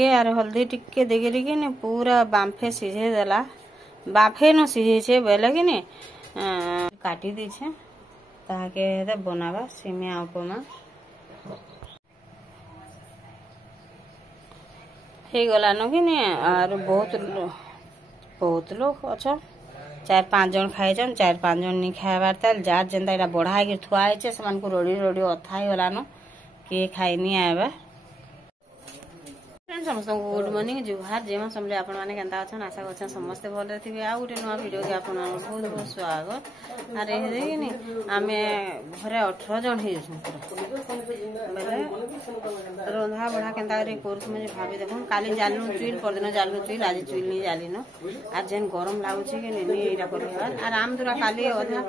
टिके आर हल्दी टिके देगिरी कि पूरा बांफे सिझे देला बाफे न सिझे बेले कि काटी दीछे ताके बनावा सिमिया उपमा हो गला न कि आर बहुत लोग अच्छा 4-5 जन खाइछन 4-5 जन नहीं खाइबार ताल जार जेनता एटा बढ़ा के थुआ है से को रोड़ी रोड़ी अथा ही गला न किए खाइनी आएबा समस्त गुड मॉर्निंग जुहार जेमा समले आपण माने केनता अछन आशा करछन समस्त भले थिबे आ गुटे नुवा वीडियो के आपण बहुत बहुत स्वागत अरे हे नि आमे घरे 18 जन हे छु बेले रंधा बढा केनता रे कोर्स में भाबी देखन काली जालनु चुइल परदिन जालनु चुइल आज चुइल नहीं जालिनो आज जेन गरम लागु छे के नि एटा करबा आ राम दुरा काली अधा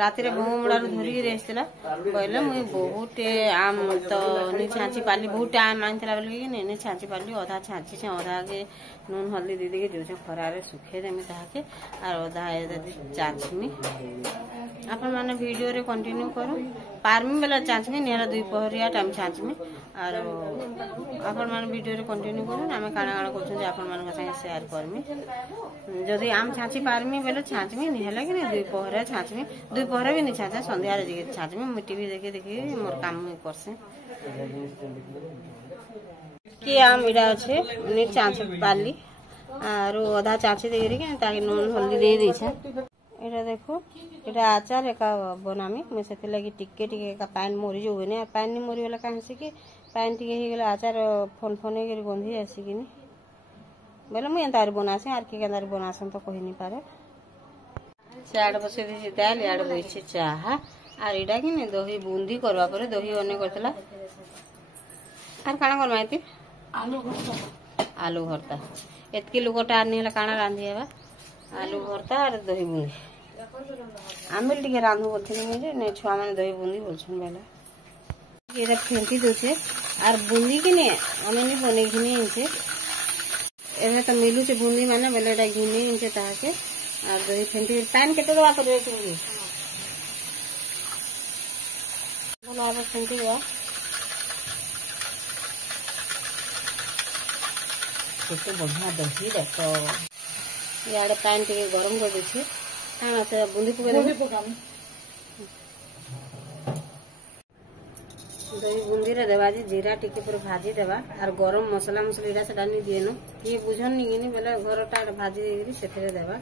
राति रे बहुमडा धरि के रेसला कहले मुई बहुत आम तो नि छाची पाली बहुत आम आनतला बेले कि नि छाची पाली अधा छाची से अधा के नून हल्दी दे के जो खरारे सुखे देमी ताके और अधा चाचमी अपन माने वीडियो रे कंटिन्यू करू पारमी बेला चाचमी नेला 2 पहरिया टाइम चाचमी और अपन माने वीडियो रे कंटिन्यू करू आमे काना काना करछु जे अपन माने संगे शेयर करमी जदी आम छाची पारमी बेले छाचमी नेला कि 2 पहरे छाचमी 2 पहरे भी नहीं छाचा संध्या रे जे छाचमी मैं टीवी देखी मोर काम करसे कि आम इड़ा अच्छे नि चाँच पाली आर अधा चाँची देरी ताकि नून हल्दी दे दीछे एटा देखो एटा आचार एका बनामी मैं से लगी टिके टिके का पानी मोरी जो ने पानी नहीं मोरी वाला कहां से कि पानी टिके ही गला आचार फोन फोने के गंधी आसी कि बोले मुई एंतार बनासे आर के केंदार बनासन तो कहि नहीं पारे चाड़ बसे दी दाल याड बइछे चाहा आर इडा कि ने दही बूंदी करवा परे दही अने करतला आर काना करमाइती आलू भरता एतकी लोकटा आनी हला काना रांधी हेबा आलू भरता और दही बूंदी आमिल टिके रांधु बोलथिनी जे ने छुआ माने दही बूंदी बोलछन बेला एरा फेंटी दोछे आर बूंदी कि ने हमें नहीं बने घिनी इनसे एमे तो मिलू से बूंदी माने बेला एटा घिनी इनसे ताके आर दही फेंटी पानी केते दवा पर देछी बोला अब फेंटी हुआ तो बढ़िया दही देखो यार पानी टे गरम कर दे हाँ से बूंदी पका दही बूंदी रे देवा जी जीरा टिके पर भाजी देवा और गरम मसला मसला से नहीं दिए न ये बुझन नहीं कि बेले घर टा भाजी देगी से देवा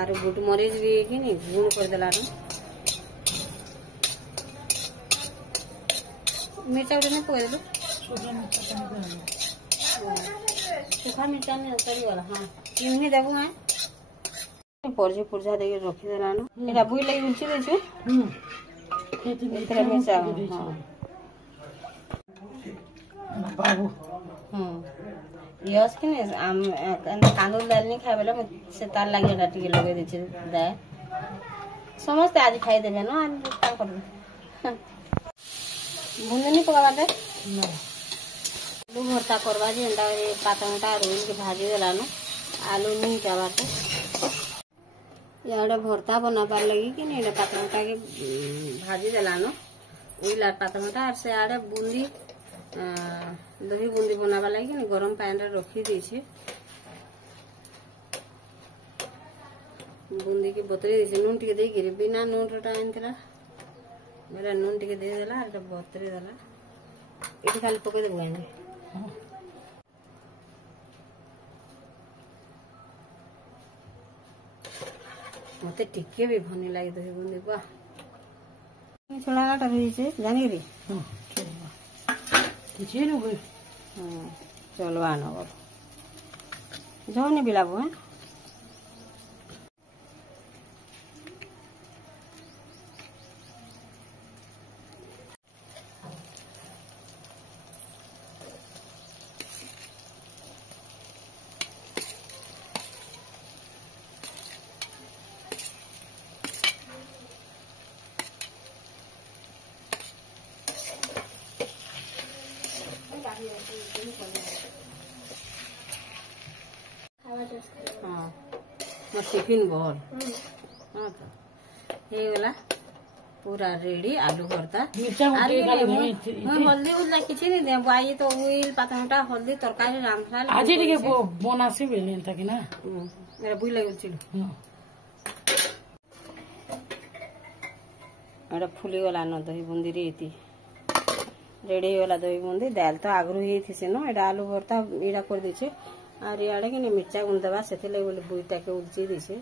और गुट मरीच भी कि नहीं गुड़ कर देला मिर्चा उठे नहीं पका दे सुखा मिर्चा नहीं तरी वाला हाँ इन्हीं देबो है परजी पुरजा दे के रखी देला न एटा बुई लई उलची दे छु एतरे मिर्चा हां बाबू यस कि ने आम कांदो दाल नहीं खाए बेला से तार लागे एटा टिके लगे दे छि दाय समस्त आज खाई देबे न आज का कर बुंदे नहीं पका बाटे ना आलू भरता करवा जे एंदा पातंटा रोल के भाजी देला न आलू नहीं जाबाटे याडा भरता बनाबार लगी कि नहीं पातंटा के भाजी देला न ओइला पातंटा आर से आडे बूंदी दही बूंदी बनाबा लगी कि गरम पानी रे रखी दी छे बूंदी के बतरे दी नून टिके दे के बिना नून रोटा आनतला मेरा नून टिके दे देला आर बतरे देला इटी खाली पके देबो आने मते टिके भी भनी लागी दही बूंदी बा छोड़ा लाटा रही छे जानी रे किछे न होय चलवा न जाओ ने बिलाबो है हाँ टिफिन बहल हाँ तो हे गला पूरा रेडी आलू भरता मिर्चा अरे उठे खाली मुई हल्दी उल्ला किछि नहीं दे बाई तो उइल पातंटा हल्दी तरकारी रांधला आज टिके बनासी बेले एंता कि ना मेरा बुई लागल छिलो एटा फुली गला न दही बुंदी रीति रेडी होला दही बुंदी दाल तो आगरू ही थी से न एटा आलू भरता इडा कर दिछे आर याडे कि मिर्चा गुंदवा सेते ले बोले बुईटा के उलची दिछे